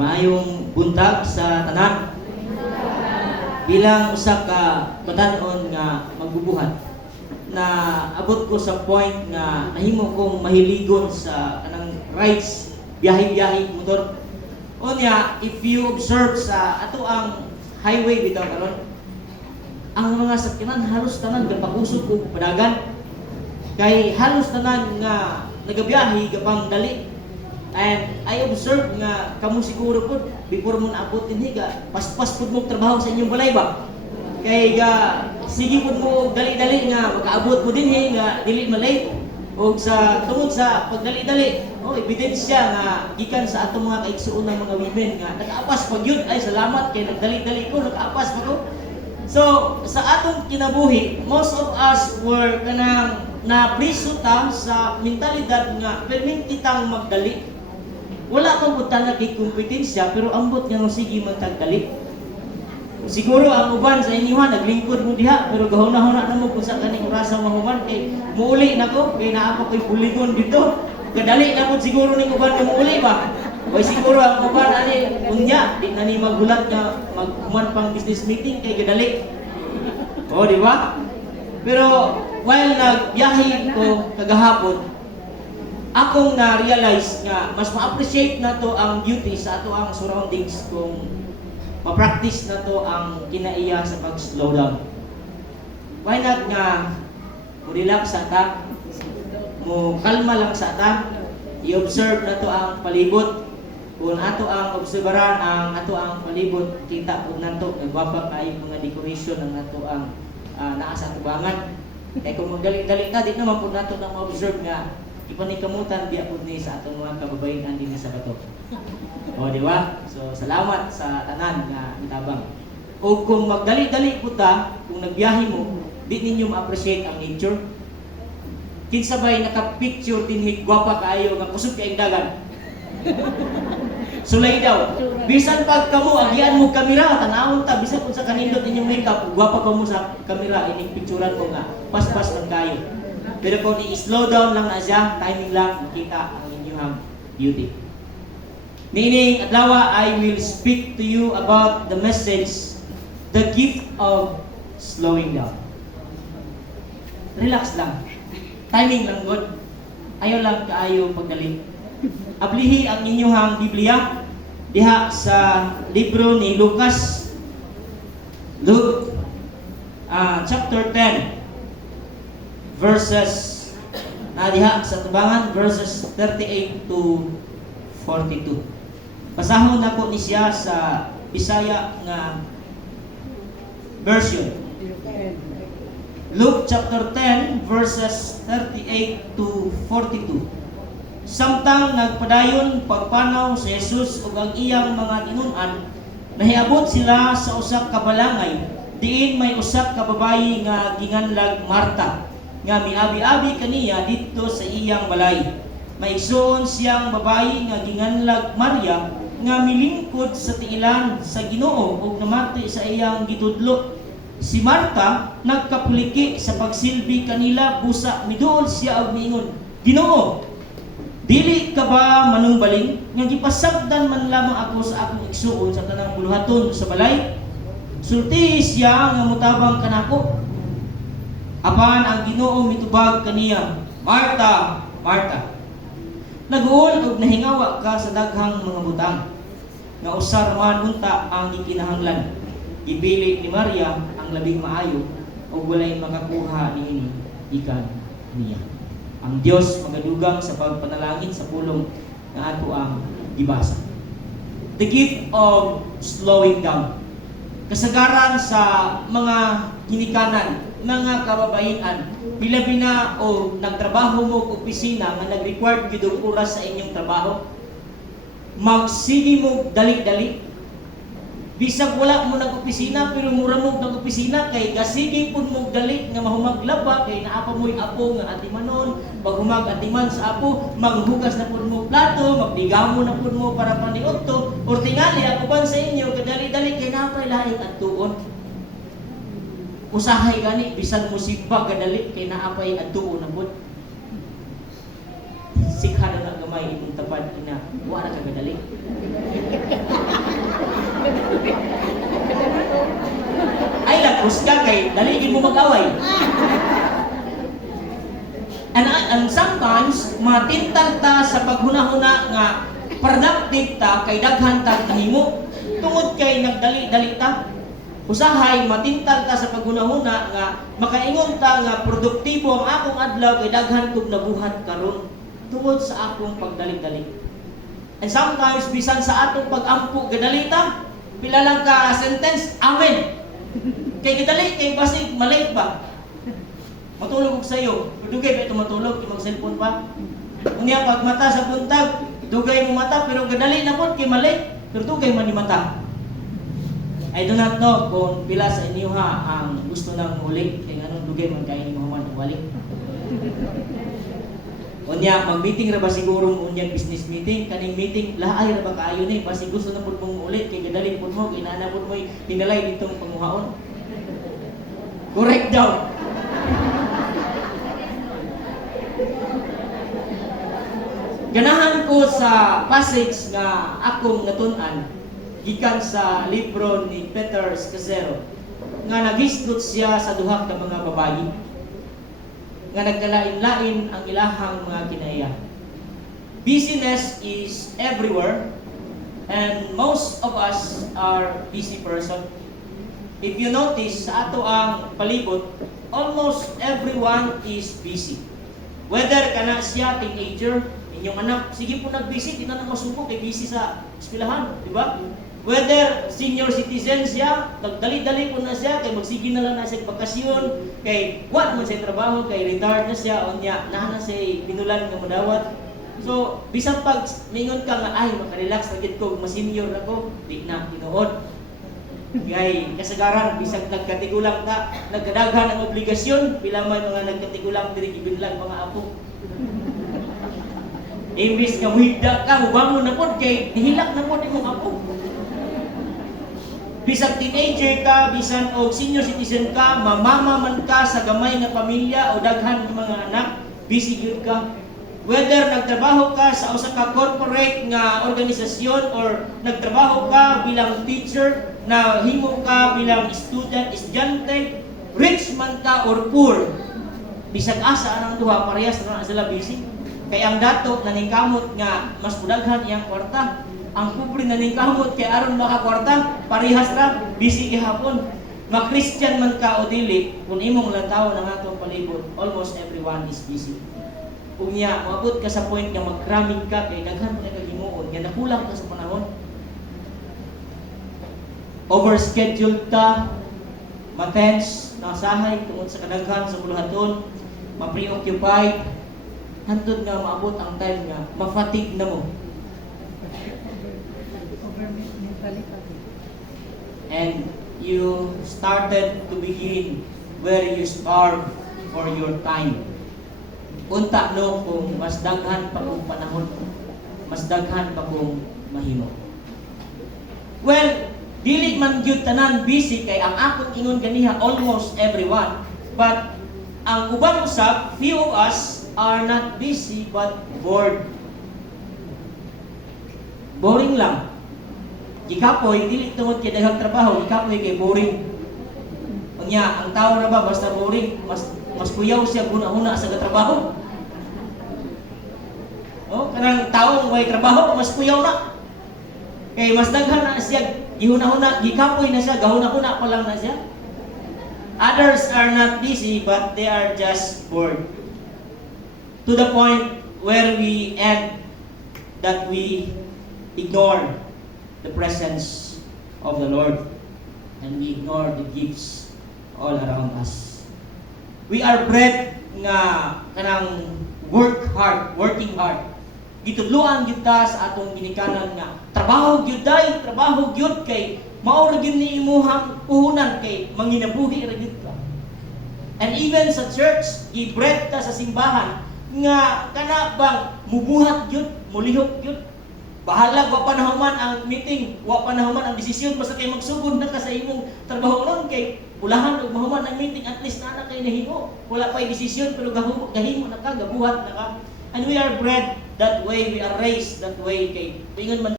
Maayong buntag sa tanan. Bilang usa ka batan-on nga magbubuhat, na abot ko sa point nga nahimo kong mahiligon sa kanang rides, biyahe-biyahe motor. Unya, if you observe sa ato ang highway bitaw karon, ang mga sakyanan halos tanan gapakusog og padagan. Kay halos tanan nga nagabiyahe gapang dali. And I observe nga kamo siguro po before mo naabot dinhi ga paspas pud mo trabaho sa inyong balay ba. Kay ga sige pud mo dali-dali nga makaabot mo dinhi nga dili malay og sa tungod sa pagdali-dali. Ebidensya nga gikan sa atong mga kaigsuon ng mga women nga nakaapas pag yun ay salamat kay nagdali-dali ko nakaapas pa ko. So sa atong kinabuhi, most of us were kanang napriso ta sa mentalidad nga perminti tang magdali. Wala pang butang na kay kompetensya, pero ambot nga sige magtagdali. Siguro ang uban sa inyo naglingkod mo diha, pero gahuna-huna na mo kung sa kaning orasa mahuman, kay muuli na ko, kay naapa ko'y buligon dito. Kadali na po siguro ning uban na muuli ba? Kaya siguro ang uban, unya, di na ni magulat nga maghuman pang business meeting, kay kadali. O, di ba? Pero, while nagbiyahe ko kagahapon, akong na-realize nga mas ma-appreciate na to ang beauty sa ato ang surroundings kung ma-practice na to ang kinaiya sa pag-slow down. Why not nga mo-relax sa ta, mo-kalma lang sa ta, i-observe na to ang palibot. Kung ato ang obserbaran ang ato ang palibot, kita po na to, nagwapa kayo mga decoration ng ato ang naa sa tubangan. Kaya kung magdali-dali ta, di naman po na to na ma-observe nga ipanikamutan diya po ni sa atong mga kababayan din sa bato. O, di ba? So, salamat sa tanan nga itabang. O kung magdali-dali po ta, kung nagbiyahe mo, di ninyo ma-appreciate ang nature. Kinsabay naka-picture din gwapa kaayo nga kusog kaayong dagan. Sulay daw. Bisan pag kamo agyan mo kamera, tanawon ta bisan kung sa kanindot inyong makeup, gwapa pa mo sa kamera ining picturean mo nga pas-pas lang kayo. Pero kung i-slow down lang na siya, timing lang, makita ang inyong beauty. Meaning, adlaw, I will speak to you about the message, the gift of slowing down. Relax lang. Timing lang, good. Ayaw lang kaayo pagdali. Ablihi ang inyong Biblia diha sa libro ni Lucas. Luke chapter 10. Verses diha sa tubangan, verses 38 to 42. Pasahon na po ni siya sa Bisaya nga version. Luke chapter 10 verses 38 to 42. Samtang nagpadayon pagpanaw si Jesus ug ang iyang mga tinun-an, nahiabot sila sa usa ka balangay diin may usa ka babayi nga ginganlag Marta, nga miabi-abi kaniya dito sa iyang balay. Maigsoon siyang babayi nga ginganlag Maria, nga milingkod sa tiilan sa Ginoo ug namati sa iyang gitudlo. Si Marta nagkapuliki sa pagsilbi kanila, busa miduol siya og miingon, Ginoo, dili ka ba manungbaling nga gipasagdan man lamang ako sa akong igsuon sa tanang buluhaton sa balay? Sulti siya nga mutabang kanako. Apan ang Ginoo mitubag kaniya, Marta, Marta, naguol ug nahingawa ka sa daghang mga butang, nga usar man unta ang gikinahanglan. Ibili ni Maria ang labing maayo ug walay makakuha niini ikan niya. Ang Dios magadugang sa pagpanalangin sa pulong nga ato ang gibasa. The gift of slowing down. Kasagaran sa mga hinikanan, mga kababayan, pila-pina o nagtrabaho mo o opisina nga nag-required gyud og oras sa inyong trabaho, magsige mo dali-dali. Bisag wala mo nag-opisina pero muramog ng opisina kay gasige pud mo dali nga mahumaglaba kay naapa mo'y apo nga atimanon, pag humag atiman sa apo, maghugas na pud mo plato, magdigamo na pud mo para paniudto, or tingali ako ban sa inyo kadali-dali kay napay laing adtuon. Usahay gani bisan mo sibag kadali kay naapay adtuon na pud. Sikha na gamay imong tapad ina, wala ka kadali. kay dali gid mo mag-away. And sometimes matintag ta sa paghunahuna nga productive ta kay daghan tag nahimo tungod kay nagdali-dali ta. Usahay matintag ta sa paghunahuna nga makaingon ta nga produktibo ang akong adlaw kay daghan kog nabuhat karon tungod sa akong pagdali-dali. And sometimes bisan sa atong pag-ampo gadali ta, pila lang ka sentence, amen. Kay gadali kay basig malay pa. Matulog ko sa iyo. Dugay ba ito matulog? Yung mag-cellphone pa? Unya, pag mata sa buntag, dugay mo mata, pero gadali na po, kay malay, pero dugay man ni mata. I do not know kung pila sa inyo ha ang gusto nang ulit, kaya anong dugay man kayo ni Muhammad ang walik. Unya, mag-meeting ra ba siguro mo unya business meeting? Kaning meeting, lahay ra ba kaayo ni? Basi gusto na po mong ulit, kay gadali po mo, kay nana po mo, hinalay ditong panguhaon. Correct daw. Ganahan ko sa passage nga akong natun-an gikan sa libro ni Peter Scazzero nga naghisgot siya sa duha ka mga babayi nga nagkalain-lain ang ilahang mga kinaiya. Busyness is everywhere and most of us are busy person. If you notice sa ato ang palibot, almost everyone is busy. Whether kana siya teenager, inyong anak, sige po nag-busy, di na masuko kay busy sa eskwelahan, di ba? Whether senior citizen siya, nagdali-dali po na siya, kay magsige na lang na siya bakasyon, kay what man siya trabaho, kay retired na siya, o niya, na siya binulan nga madawat. So, bisan pag mingon ka nga, ay, makarelax na gid ko, mas-senior na ko, di na, tinuod. Kay kasagaran, bisag nagkatigulang ka, nagkadaghan ang obligasyon, pila may mga nagkatigulang diri gibinulan mga apo. Imbis nga muhigda ka, hubangon na po, kay nihilak na po imong apo. Bisag teenager ka, bisan o senior citizen ka, mamama man ka sa gamay na pamilya o daghan ng mga anak, busy yun ka. Whether nagtrabaho ka sa usa ka corporate nga organisasyon or nagtrabaho ka bilang teacher, na himo ka bilang student, estudyante, rich man ka or poor, bisag asa anang duha parehas na sila busy. Kay ang dato naningkamot nga mas mudaghan iyang kwarta. Ang pobre naningkamot kay aron makakwarta, parehas ra busy gihapon. Ma-Christian man ka o dili, kung imong lantaw ng atong palibot, almost everyone is busy. Kung niya, maabot ka sa point nga mag-cramming ka, kay daghan mo na kagimuon, nga nakulang ka sa panahon. Overscheduled ka, matense, nasahay, tungod sa kadaghan sa buluhaton, ma-preoccupied, hantod nga maabot ang time nga, ma-fatigue na mo. And you started to begin where you starve for your time. Unta no, kung mas daghan pa kong panahon, mas daghan pa kong mahimo. Well, dili man gyud tanan busy kay ang akong ingon ganiha almost everyone, but ang ubang usab, few of us are not busy but bored. Boring lang. Gikapoy dili tungod kay daghang trabaho, gikapoy kay boring. Unya, ang tao ra ba basta boring, mas kuyaw siya guna-huna sa trabaho. Oh, kanang taong way trabaho, mas kuyaw na. Kay mas daghan na siya, gihuna-huna, gikapoy na siya, gahuna-huna pa lang na siya. Others are not busy, but they are just bored. To the point where we end that we ignore the presence of the Lord and we ignore the gifts all around us. We are bred nga kanang working hard. Gitudloan gyud ta sa atong ginikanan nga trabaho gyud day, trabaho gyud kay mao ra gyud ni imuhang puhunan kay manginabuhi ra gyud ka. And even sa church, gibred ta sa simbahan nga kana bang mubuhat gyud, mulihok gyud. Bahala wa panahuman ang meeting, wa panahuman ang desisyon basta kay magsugod na ka sa imong trabaho ron kay ulahan ug mahuman ang meeting at least na kay nahimo. Wala pay desisyon pero gahimo na ka, gabuhat na ka. And we are bred that way, we are raised that way kay ingon man